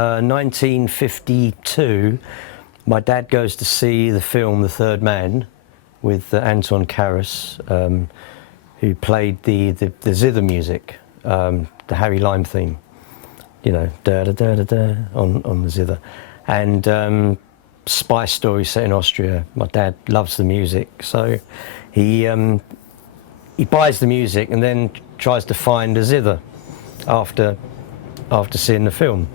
1952, my dad goes to see the film The Third Man with Anton Karas, who played the zither music, the Harry Lime theme, you know, da da da da da on the zither, and spy story set in Austria. My dad loves the music, so he buys the music and then tries to find a zither after seeing the film.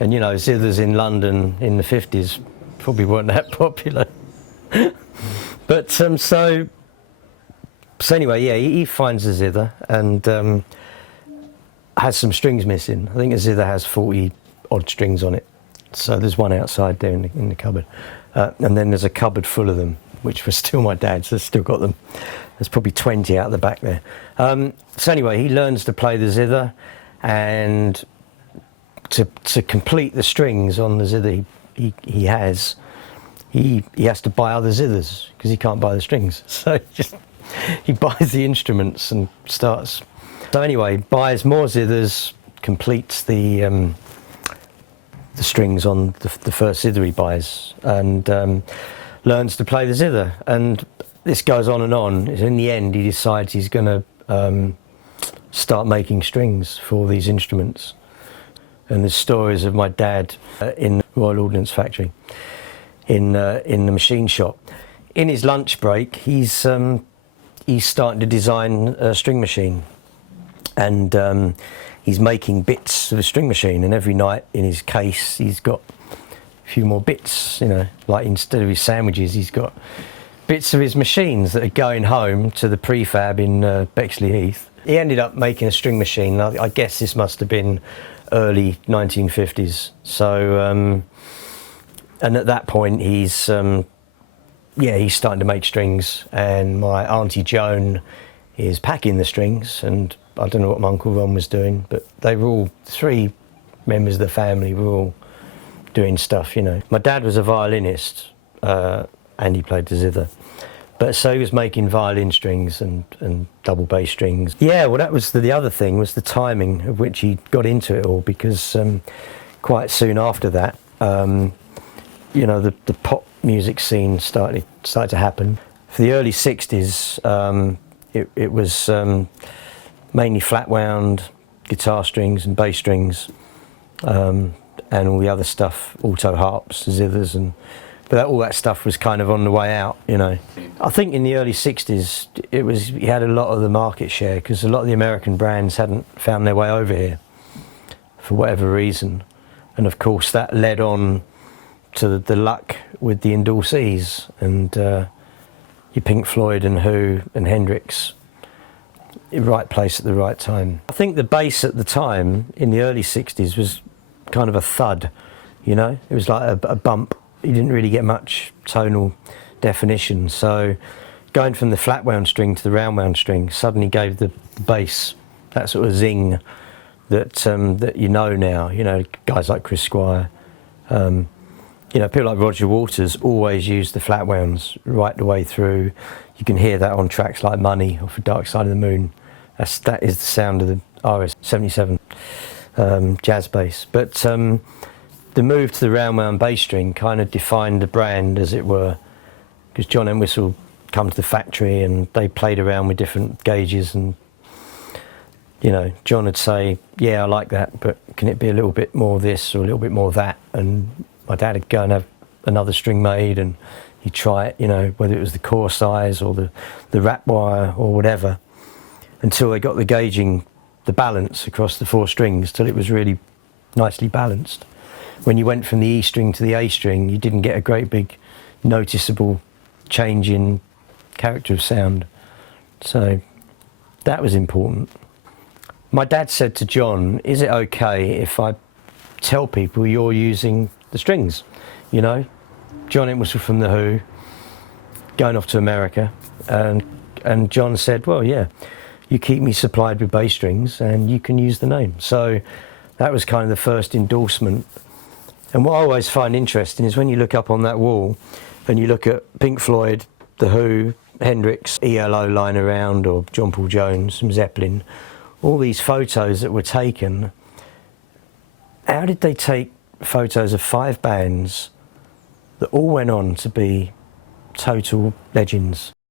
And you know, zithers in London in the 50s probably weren't that popular. But so anyway, yeah, he finds a zither and has some strings missing. I think a zither has 40 odd strings on it. So there's one outside there in the cupboard. And then there's a cupboard full of them, which was still my dad's. I've still got them. There's probably 20 out the back there. So anyway, he learns to play the zither, and to complete the strings on the zither he has to buy other zithers because he can't buy the strings. So he buys the instruments and starts. So anyway, buys more zithers, completes the strings on the first zither he buys, and learns to play the zither. And this goes on and on. In the end, he decides he's going to start making strings for these instruments. And there's stories of my dad in the Royal Ordnance Factory, in the machine shop. In his lunch break, he's starting to design a string machine, and he's making bits of a string machine. And every night in his case, he's got a few more bits. You know, like instead of his sandwiches, he's got bits of his machines that are going home to the prefab in Bexley Heath. He ended up making a string machine. I guess this must have been early 1950s. So, and at that point, he's starting to make strings. And my Auntie Joan is packing the strings. And I don't know what my Uncle Ron was doing, but they were all, three members of the family were all doing stuff, you know. My dad was a violinist, and he played the zither. But so he was making violin strings and double bass strings. Yeah, well, that was the other thing, was the timing of which he got into it all, because quite soon after that, you know, the pop music scene started to happen. For the early 60s, it was mainly flat wound guitar strings and bass strings, and all the other stuff, alto harps, zithers, but all that stuff was kind of on the way out, you know. I think in the early 60s, he had a lot of the market share, because a lot of the American brands hadn't found their way over here for whatever reason. And of course that led on to the luck with the endorsees, and your Pink Floyd and Who and Hendrix, in the right place at the right time. I think the bass at the time, in the early 60s, was kind of a thud, you know. It was like a bump. You didn't really get much tonal definition, so going from the flat wound string to the round wound string suddenly gave the bass that sort of zing that you know now. You know, guys like Chris Squire, you know, people like Roger Waters always used the flat wounds right the way through. You can hear that on tracks like Money or For Dark Side of the Moon. That is the sound of the RS-77 jazz bass. But the move to the round wound bass string kind of defined the brand, as it were, because John Entwistle come to the factory and they played around with different gauges, and you know, John would say, yeah, I like that, but can it be a little bit more this or a little bit more that? And my dad would go and have another string made, and he'd try it, you know, whether it was the core size or the wrap wire or whatever, until they got the gauging, the balance across the four strings, till it was really nicely balanced. When you went from the E string to the A string, you didn't get a great big noticeable change in character of sound. So that was important. My dad said to John, is it okay if I tell people you're using the strings? You know, John Entwistle from The Who, going off to America, and John said, well, yeah, you keep me supplied with bass strings and you can use the name. So that was kind of the first endorsement. And what I always find interesting is when you look up on that wall and you look at Pink Floyd, The Who, Hendrix, ELO lying around, or John Paul Jones from Zeppelin, all these photos that were taken, how did they take photos of 5 bands that all went on to be total legends.